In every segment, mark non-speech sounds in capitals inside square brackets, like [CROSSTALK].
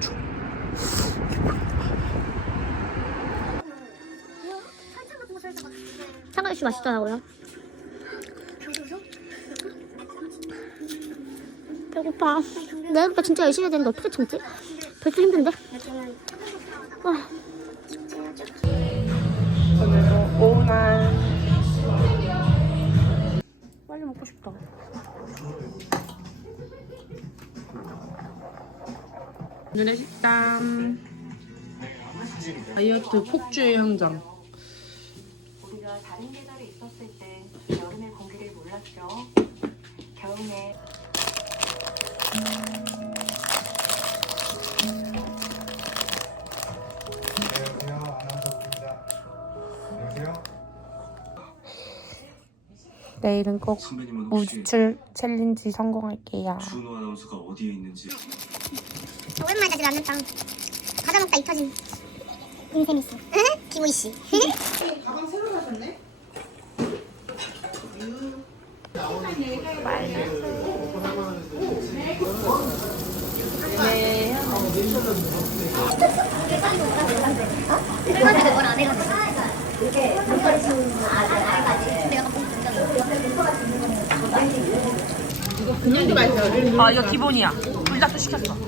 쭉. 삼각육수 맛있더라고요. 배고파. 내일부터 진짜 열심히 해야 되는데 어떻게 참지? 벌써 힘든데? 아, 오늘도 오날. 빨리 먹고 싶다. 오늘의 식단. 다이어트 폭주의 현장. 우리가 다른 계절에 있었을 때 여름의 공기를 몰랐죠. 겨울에. 내일은 꼭 선배님은 혹시 챌린지 성공할게요. 준호 아나운서가 어디에 있는지 오랜만에 다시 라면 빵. 과자 먹다 입 터진. 인셈이 씨. 김우희 씨. 아 이거 기본이야. 불닭도 시켰어.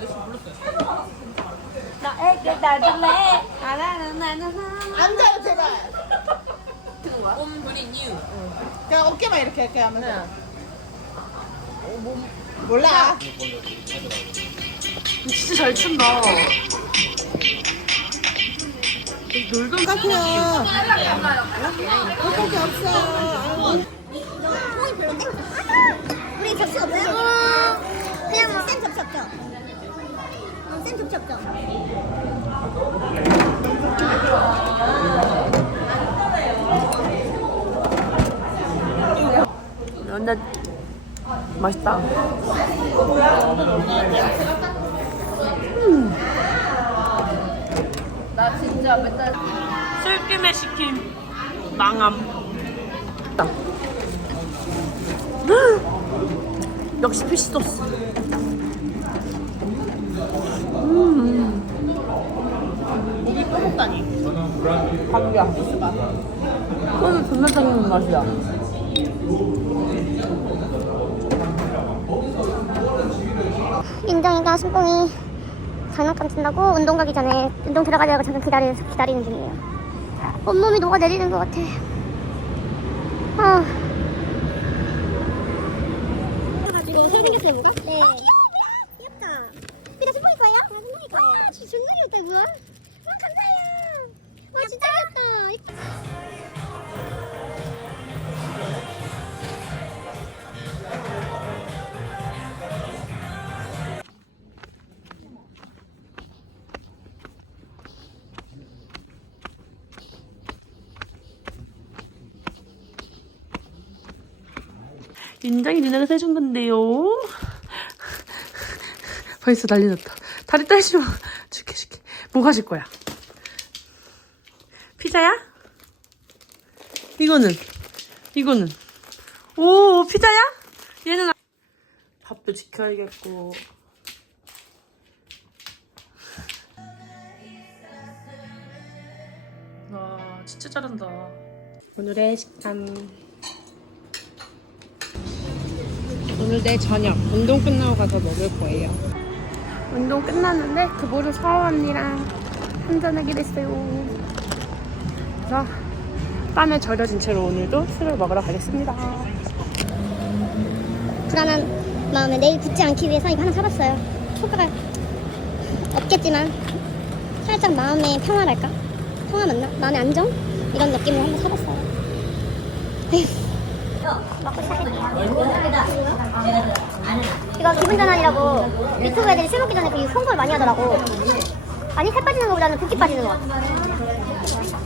앉아요 제발. 그냥 어깨만 이렇게 이렇게 하면서. 어, 뭐, 몰라. 진짜 잘 춘다. 놀던 같아요. 어떻게 없어. 우리 접시 없어요? 그냥 뭐센 접시 없죠? 근데 맛있다. 나 진짜 맨날 술김에 시킨 망함. [GASPS] 역시 피시 소스. 고기 또 먹다니. 감기야. 그거는 존나 짜는 맛이야. 인정이가 신뽕이 장난감 친다고 운동 가기 전에 운동 들어가려고 잠깐 기다리, 기다리는 중이에요. 온몸이 녹아내리는 것 같아. 아. 생겼어요, 이거? 네. 아, 귀엽다. 이거 신뽕이 거예요? 아, 신뽕이 거예요. 아, 진짜 귀엽다, 이거. 와, 감사해요. 와, 진짜 귀엽다. 인정이 누나가 사준 건데요. 벌써 난리 났다. 다리 떨지 마. 줄게, 줄게. 뭐 가질 거야? 피자야? 이거는? 이거는? 오, 피자야? 얘는 아- 밥도 지켜야겠고. 와, 진짜 잘한다. 오늘의 식단. 오늘 내 저녁 운동 끝나고 가서 먹을 거예요. 운동 끝났는데 그보를 서아 언니랑 한잔하게 됐어요. 그래서 땀에 절여진 채로 오늘도 술을 먹으러 가겠습니다. 불안한 마음에 내일 붙지 않기 위해서 이거 하나 사봤어요. 효과가 없겠지만 살짝 마음의 평화랄까? 평화 맞나? 마음의 안정? 이런 느낌으로 한번 사봤어요. 먹고 시작할게요. 이거 기분 전환이라고 유튜브 애들이 술 먹기 전에 그 홍보를 많이 하더라고. 아니 살 빠지는 것보다는 붓기 빠지는 것 같아.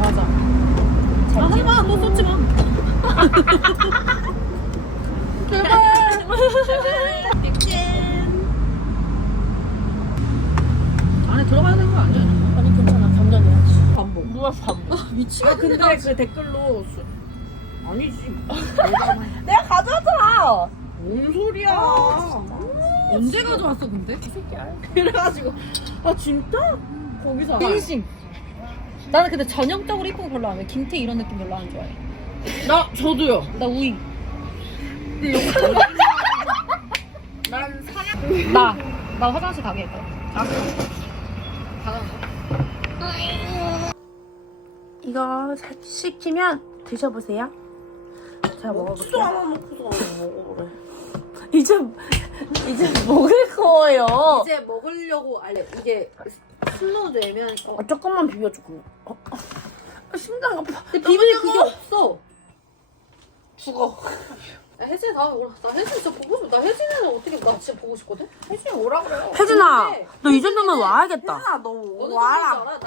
맞아. 하지 마, 너 쏟지 마. 제발. 안에 들어가야 되는 거 아니야? 아니 괜찮아 감전해야지. 반복. 누가 반복? 미치겠다. 아 근데 그 댓글로 수... 아니지. [LAUGHS] 내가 가져왔잖아. 뭔 소리야? 언제 가져왔어 근데? 그래가지고 아 진짜? 거기서 진심. 나는 근데 전형적으로 이쁜 거 별로 안 해. 김태 이런 느낌 별로 안 좋아해. 나 저도요. 나 우잉. 난 사냥. 나. 나 화장실 가게 했다. 이거 살- 시키면 드셔보세요. 제가 먹어볼게요. 하나 놓고서 먹어보래. 이제 이제 먹을 거예요. 이제 먹으려고 알래. 이게 슬로우 되면 아, 조금만 비벼줘. 그럼. 어, 아, 심장 아파. 근데 비밀 그게 없어. 죽어. 야, 혜진이 다음에 오라. 나 혜진 진짜 보고 싶어. 나 혜진이는 어떻게 나 진짜 보고 싶거든. 혜진이 오라 그래요. 혜진아, 근데 너 이 정도면 와야겠다. 혜진아 너 어느 와라. 알아?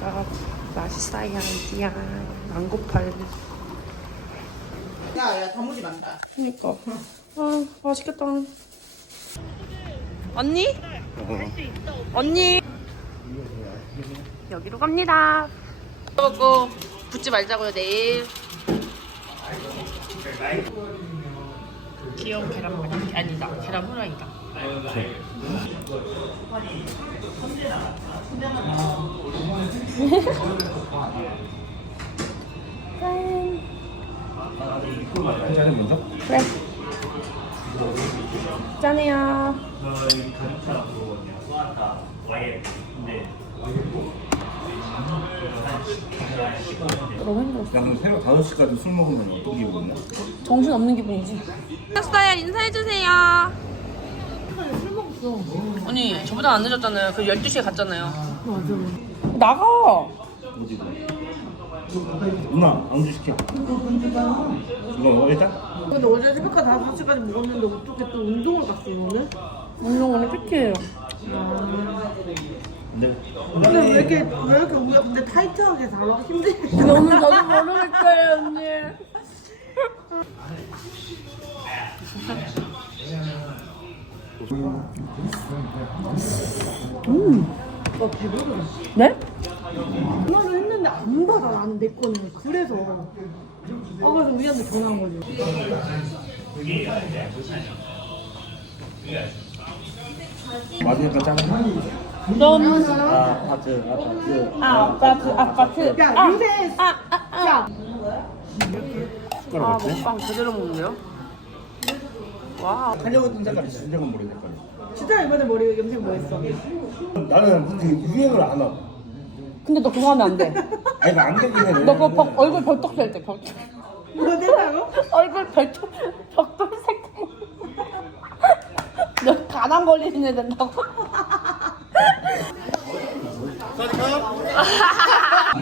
아, 맛있어요, 이야. 안 고파요. 야, 야, 단무지 많다. 그니까. 아, 맛있겠다. 언니? 언니? 여기로 갑니다. 먹고 붙지 말자고요, 내일. 귀여운 계란말이. 아니다, 계란 후라이다. 먼저? 그래. 짠해요. 나 그럼 새벽 5시까지 술 먹으면 어떤 기분이야? 정신 없는 기분이지. 였어요. 인사해주세요. 언니, 저보다 안 늦었잖아요. 그 12시에 갔잖아요. 맞아. 나가! 어디고? 누나 안주 시켜 이거 일단? 근데 어제 새벽까지 5시까지 먹었는데 어떻게 또 운동을 갔어, 오늘? 운동 오늘 PT예요. 네 근데 왜 이렇게, 왜 이렇게 우리가 근데 타이트하게 살아? 힘들게. [LAUGHS] 너무 저도 모르겠어요, 언니. 네? 전화를 했는데 안 받아, 나는 내 거는. 그래서. 아, 그래서 우리한테 전화한 거지. 맞으니까 짠 너무 아파트 아파트 아파트. 아파트. 야, 요새. 야, 숟가락 아? 먹방 제대로 먹는데요? 와 한정은 색깔이 진정한 머리 색깔이. 진짜 이번에 머리 염색 뭐 했어? 나는 솔직히 유행을 안 하고. 근데 너 그거 하면 안돼너 아니 이거 안 되긴 해. 그거 벅- 얼굴 벌떡 셀때 벌떡 뭐 된다고? 얼굴 별tok 벽돌색. 너 가난 걸리는 애 된다고?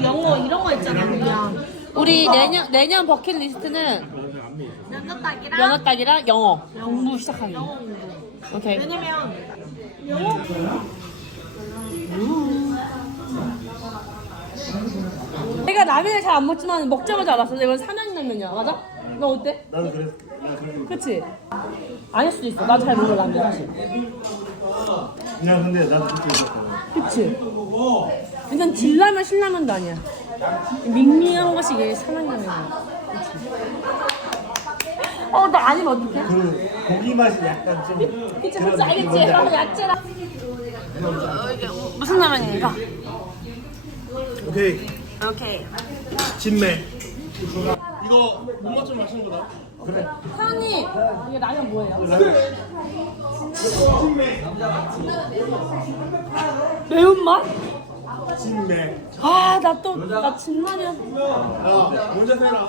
영어 이런 거 있잖아 그냥. 우리 내년 내년 버킷리스트는 연어딱이랑? 연어딱이랑 영어. 공부 시작하기. 오케이. 왜냐면 내가 라면을 잘 안 먹지만 먹자마자 알았어. 이건 삼양 냉면이야. 맞아? 너 어때? 나는 그랬어 그치? 아닐 수도 있어. 나잘 몰라 라면 사실. 야 근데 나도 그렇게 생각해. 그치? 일단 진라면 신라면도 아니야. 밍밍한 것이 이게 산왕라면이야. 그치? 어, 나 아니면 어떡해? 그 고기 맛이 약간 좀 그치, 뭔지 알겠지? 느낌 아, 뭔지 야채랑. 무슨 라면입니까? 오케이 오케이. 진매 이거 못 맞추면 마시는 거다 사장님, 이게 라면 뭐예요? 매운맛? 진매 아, 나 또, 나 진라면. 야 먼저 해라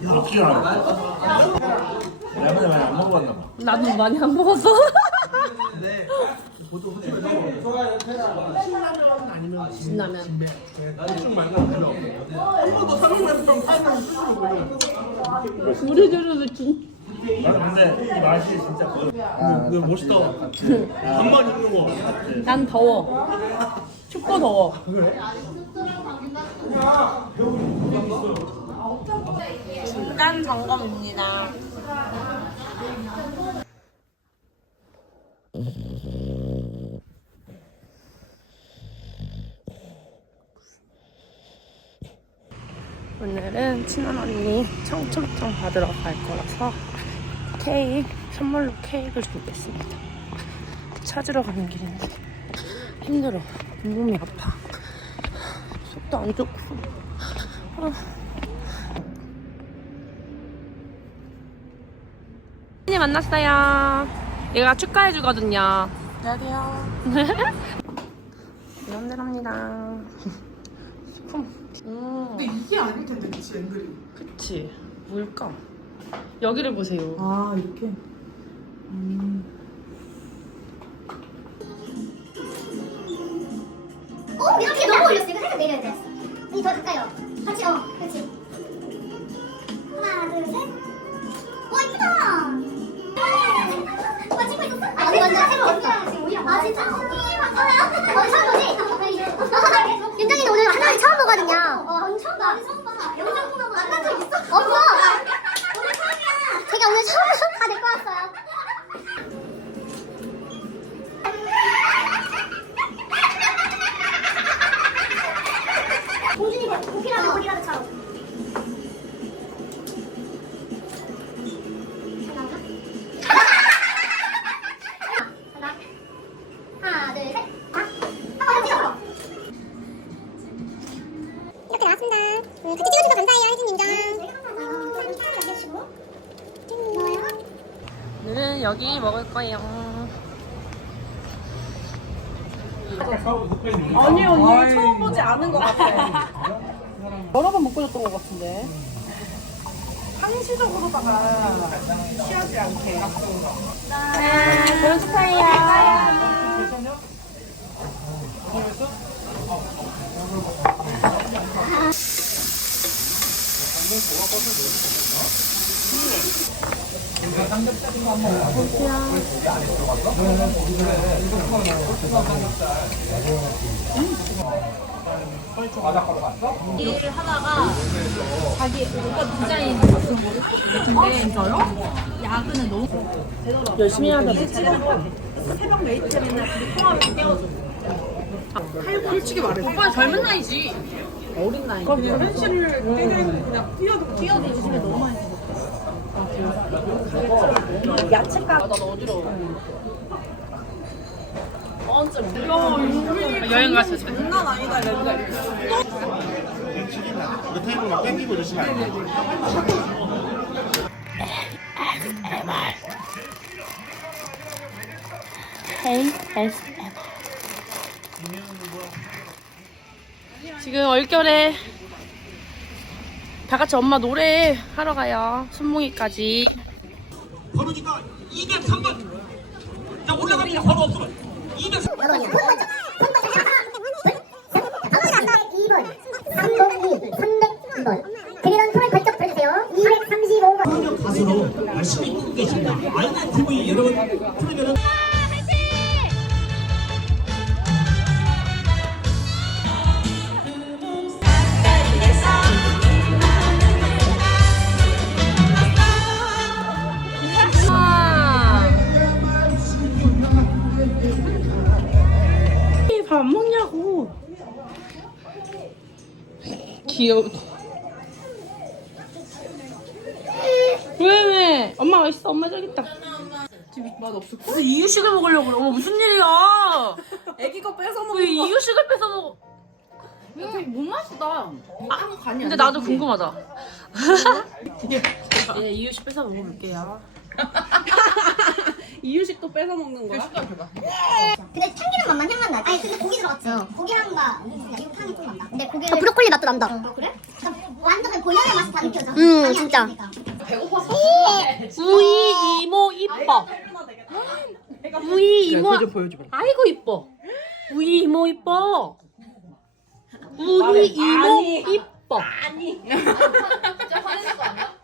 이렇게 안 라면을 많이 안 먹어봤나 봐. 나도 많이 안 먹 [LAUGHS] 었어. 진라면. 대충 말고 필요 한번더 삼육면병 팔면 스스로 걸려 우리 들은 진. 나는 근데 이 맛이 진짜 그 근데 멋있다 반만 입는 거난 더워. 춥고 더워. 중간 점검입니다. 오늘은 친한 언니 청첩장 받으러 갈 거라서 케이크, 선물로 케이크를 준비했습니다. 찾으러 가는 길인데 힘들어. 몸이 아파. 속도 안 좋고. 아. 언니 만났어요. 얘가 축하해 주거든요. 안녕하세요. [LAUGHS] 연대랍니다. 음. 근데 이게 아닐 텐데, 그치, 앵글이. 그치 뭘까 여기를 보세요 아, 이렇게? 어 이렇게 너무 올렸어 이거 살짝 내려야 돼 이더 가까이 와 같이 어 그렇지 하나 둘셋 와 이쁘다 와 찍고 있었어? 아 언니 완전 우리랑 아 진짜? 언니 맞아요? 언니 처음 보지? 윤정이는 오늘 하나를 처음 보거든요 어언 여기 먹을 거예요 아니 언니 처음 보지 않은 것 같아. 여러 번 못 보셨던 것 같은데. 상시적으로다가 취하지 않게. 결혼 축하해요. 일을 하다가 자기 오빠 디자인 같은 거 했는데 진짜요? 야근은 너무 열심히 하다 보 새벽 메이트맨이나 통화를 깨워줘 솔직히 말해. 오빠 젊은 나이지 어린 나이. 그냥 현실을 때리는 그냥 뛰어도 뛰어도 요즘에 너무 많이 야채가 나 어지러워 여행 갔을 때 장난 아니다, 이랬는데. 그 테이블 막 땡기고 이러시면 안 돼. 지금 얼결에 다 같이 엄마 노래 하러 가요 순몽이까지 번호니까 203번. 자 올라가니까 번호 없으면 203. 2번, 302, 302번. 드리던 통을 번쩍 들어주세요. 235번. 가수로 열심히 꾸고 계십니다. 아이덴 TV 여러분 그러면은 귀여워. 왜 왜? 엄마가 있어. 엄마 저기 있다. 무슨 이유식을 먹으려고 그래. 어머 무슨 일이야? 애기 거 뺏어 먹는 왜 이유식을 뺏어 먹어? 못 마시다. 아, 근데 나도 궁금하다. 예, 이유식 뺏어 먹어볼게요. [LAUGHS] 이유식도 뺏어 먹는 거야? 근데 참기름 맛만 향만 나지? 아니 근데 고기 들어갔지? 고기 향과 미국 향이 좀 난다 근데 고기 브로콜리 맛도 난다 아 그래? 그러니까 완전 그 본연의 맛이 다 느껴져 음 진짜 우이 이모 이뻐. 우이 이모. 보여줘봐. 아이고 이뻐. 우이 이모 이뻐. 우이 이모 이뻐. 아니.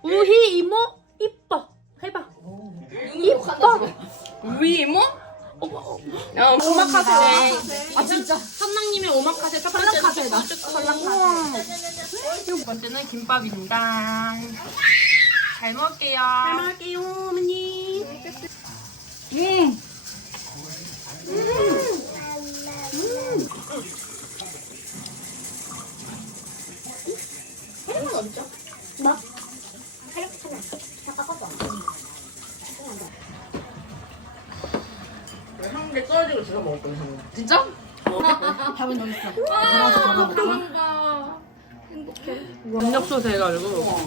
우희 이모 이뻐. 해봐. 이뻐. 이모? 야, 오마카세. 아 진짜. 선랑님의 오마카세 첫 번째는 설랑카세다. 두 번째는 김밥입니다. 잘 먹을게요. 잘 먹을게요, 어머니. 음. 한 개 떨어지고 제가 먹었던 거. 진짜? 압력솥 해가지고.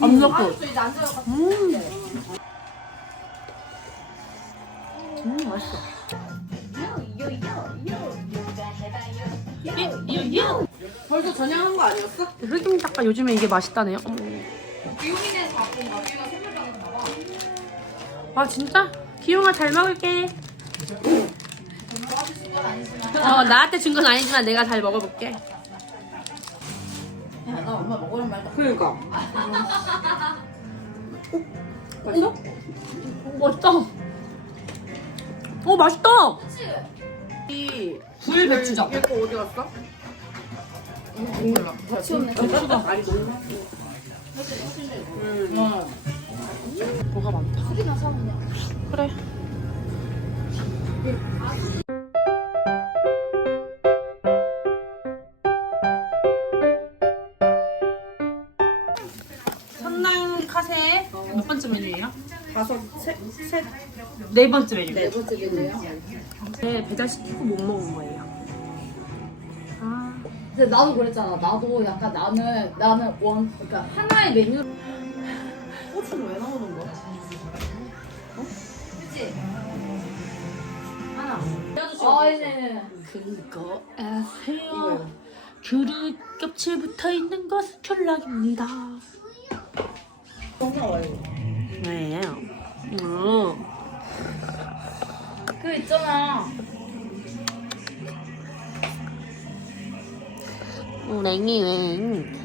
압력솥. 음, 맛있어. 벌써 전향한 거 아니었어? 흑임 닭가 요즘에 이게 맛있다네요. 어머. 아 진짜? 기용아 잘 먹을게. 어 나한테 준 건 아니지만 내가 잘 먹어볼게. 그러니까. 맛있어? 맛있다. 어 맛있다. 굴 배추전. 얘거 어디 갔어? 몰라. 배추가 많이 먹는 뭐가 많다. 그래. 선랑 카세 몇 번째 메뉴예요? 다섯, 셋, 셋. 네 번째 메뉴. 네 번째 메뉴요? 네, 배달시키고 못 먹은 거예요. 아, 근데 나도 그랬잖아. 나도 약간 나는 나는 원 그러니까 하나의 메뉴. 아 이제 그거 아세요? 그릇 겹칠 붙어 있는 것은 켤락입니다. 네. 음. 그 있잖아. 우랭이 웽.